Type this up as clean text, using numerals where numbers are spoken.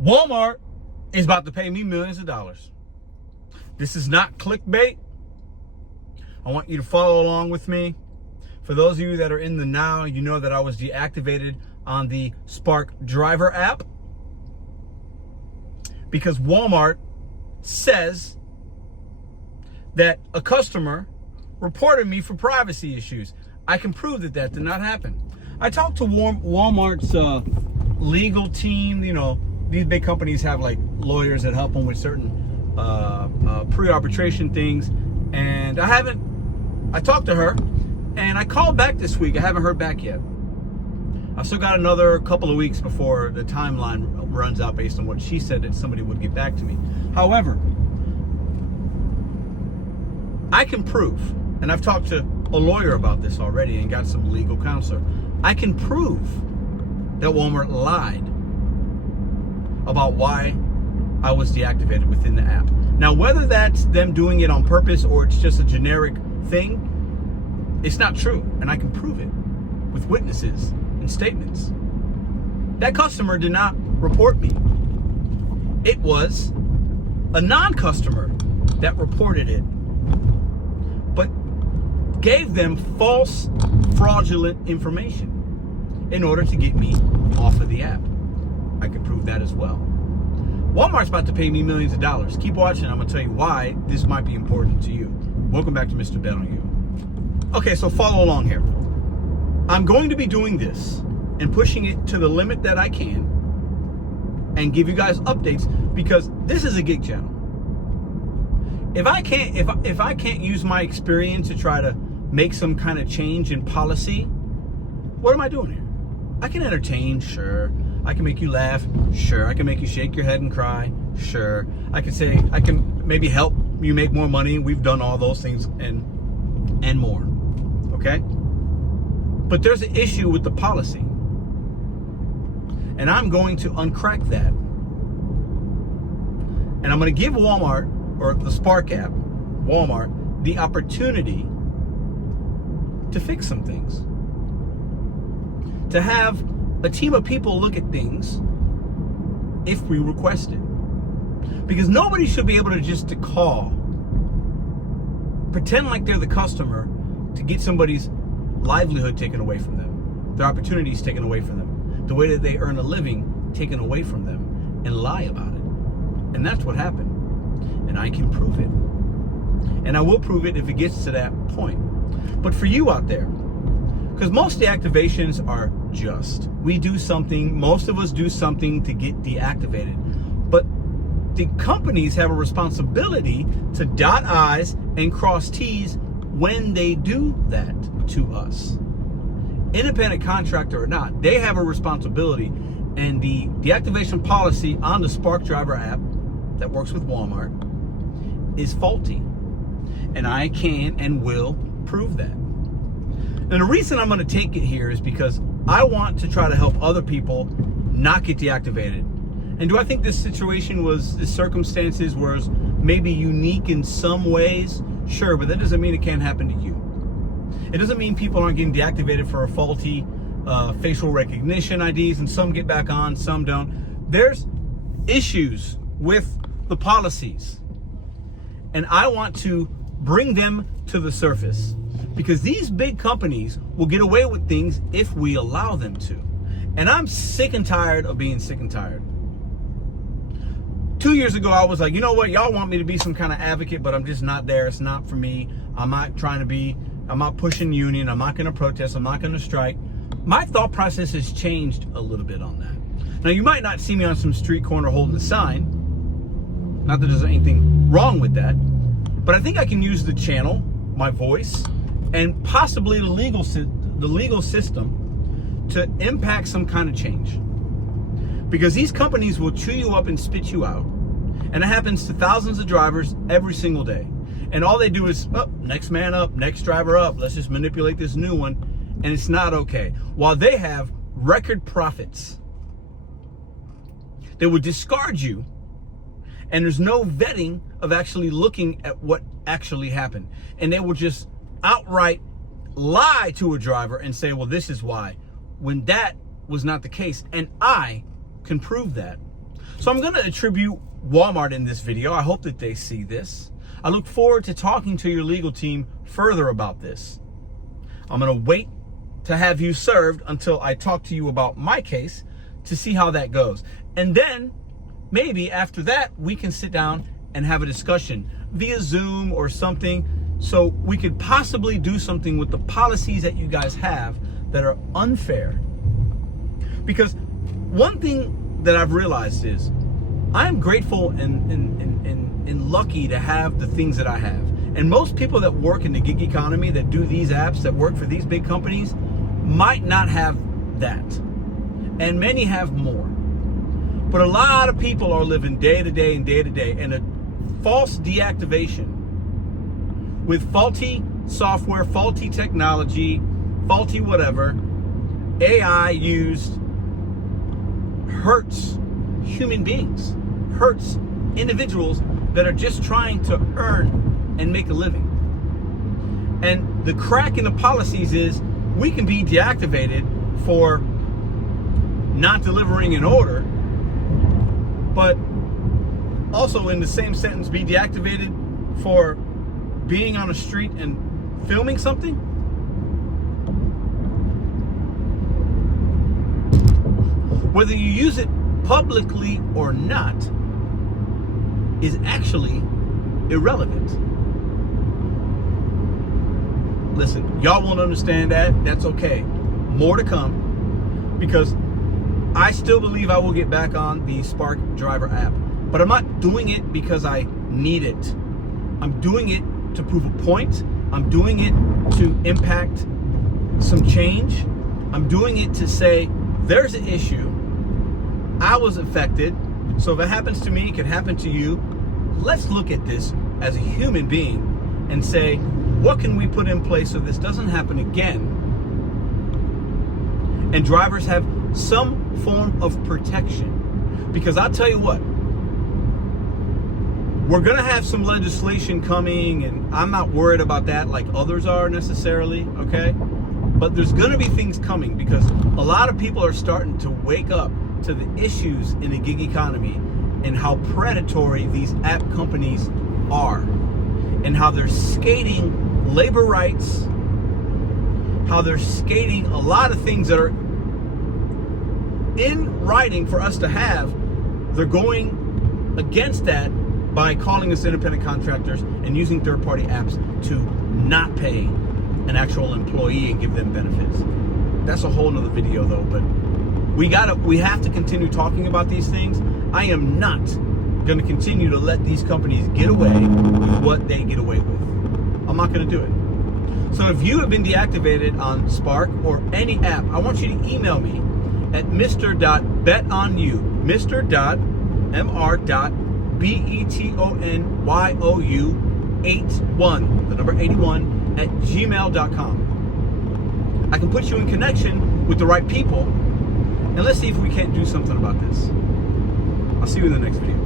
Walmart is about to pay me millions of dollars. This is not clickbait. I want you to follow along with me. For those of you that are in the now, you know that I was deactivated on the Spark Driver app because Walmart says that a customer reported me for privacy issues. I can prove that that did not happen. I talked to Walmart's legal team. You know, these big companies have like lawyers that help them with certain pre-arbitration things. And I talked to her and I called back this week. I haven't heard back yet. I still got another couple of weeks before the timeline runs out based on what she said that somebody would get back to me. However, I can prove, and I've talked to a lawyer about this already and got some legal counsel. I can prove that Walmart lied about why I was deactivated within the app. Now, whether that's them doing it on purpose or it's just a generic thing, it's not true, and I can prove it with witnesses and statements. That customer did not report me. It was a non-customer that reported it, but gave them false, fraudulent information in order to get me off of the app. I can prove that as well. Walmart's about to pay me millions of dollars. Keep watching. I'm going to tell you why this might be important to you. Welcome back to Mr.BetonYou. Okay, so follow along here. I'm going to be doing this and pushing it to the limit that I can and give you guys updates because this is a gig channel. If I can't use my experience to try to make some kind of change in policy, what am I doing here? I can entertain, sure. I can make you laugh, sure. I can make you shake your head and cry, sure. I can maybe help you make more money. We've done all those things and more, okay? But there's an issue with the policy. And I'm going to uncrack that. And I'm going to give Walmart, or the Spark app, Walmart, the opportunity to fix some things. To have a team of people look at things if we request it. Because nobody should be able to just to call, pretend like they're the customer to get somebody's livelihood taken away from them, their opportunities taken away from them, the way that they earn a living taken away from them, and lie about it. And that's what happened. And I can prove it. And I will prove it if it gets to that point. But for you out there, because most deactivations are just, we do something, most of us do something to get deactivated. But the companies have a responsibility to dot I's and cross T's when they do that to us. Independent contractor or not, they have a responsibility. And the deactivation policy on the Spark Driver app that works with Walmart is faulty. And I can and will prove that. And the reason I'm going to take it here is because I want to try to help other people not get deactivated. And do I think this circumstances was maybe unique in some ways? Sure, but that doesn't mean it can't happen to you. It doesn't mean people aren't getting deactivated for a faulty facial recognition IDs, and some get back on, some don't. There's issues with the policies. And I want to bring them to the surface. Because these big companies will get away with things if we allow them to. And I'm sick and tired of being sick and tired. 2 years ago, I was like, you know what? Y'all want me to be some kind of advocate, but I'm just not there. It's not for me. I'm not pushing union. I'm not going to protest. I'm not going to strike. My thought process has changed a little bit on that. Now, you might not see me on some street corner holding a sign. Not that there's anything wrong with that. But I think I can use the channel, my voice, and possibly the legal system to impact some kind of change. Because these companies will chew you up and spit you out. And it happens to thousands of drivers every single day. And all they do is, next man up, next driver up. Let's just manipulate this new one. And it's not okay. While they have record profits, they will discard you. And there's no vetting of actually looking at what actually happened. And they will just outright lie to a driver and say, well, this is why, when that was not the case. And I can prove that. So I'm going to attribute Walmart in this video. I hope that they see this. I look forward to talking to your legal team further about this. I'm going to wait to have you served until I talk to you about my case to see how that goes. And then maybe after that, we can sit down and have a discussion via Zoom or something, so we could possibly do something with the policies that you guys have that are unfair. Because one thing that I've realized is I'm grateful and lucky to have the things that I have. And most people that work in the gig economy, that do these apps, that work for these big companies, might not have that. And many have more. But a lot of people are living day to day and day to day in a false deactivation with faulty software, faulty technology, faulty whatever. AI used hurts human beings, hurts individuals that are just trying to earn and make a living. And the crack in the policies is we can be deactivated for not delivering an order, but also in the same sentence be deactivated for being on a street and filming something. Whether you use it publicly or not is actually irrelevant. Listen, y'all won't understand that. That's okay. More to come, because I still believe I will get back on the Spark Driver app. But I'm not doing it because I need it. I'm doing it to prove a point. I'm doing it to impact some change. I'm doing it to say there's an issue. I was affected. So if it happens to me, it can happen to you. Let's look at this as a human being and say, what can we put in place so this doesn't happen again? And drivers have some form of protection. Because I'll tell you what, we're going to have some legislation coming, and I'm not worried about that like others are necessarily, okay? But there's going to be things coming, because a lot of people are starting to wake up to the issues in the gig economy and how predatory these app companies are, and how they're skating labor rights, how they're skating a lot of things that are in writing for us to have. They're going against that by calling us independent contractors and using third-party apps to not pay an actual employee and give them benefits. That's a whole nother video though, but we have to continue talking about these things. I am not going to continue to let these companies get away with what they get away with. I'm not going to do it. So if you have been deactivated on Spark or any app, I want you to email me at Mr.BetonYou, Mr.M.R.BetonYou 81, the number 81, at gmail.com. I can put you in connection with the right people, and let's see if we can't do something about this. I'll see you in the next video.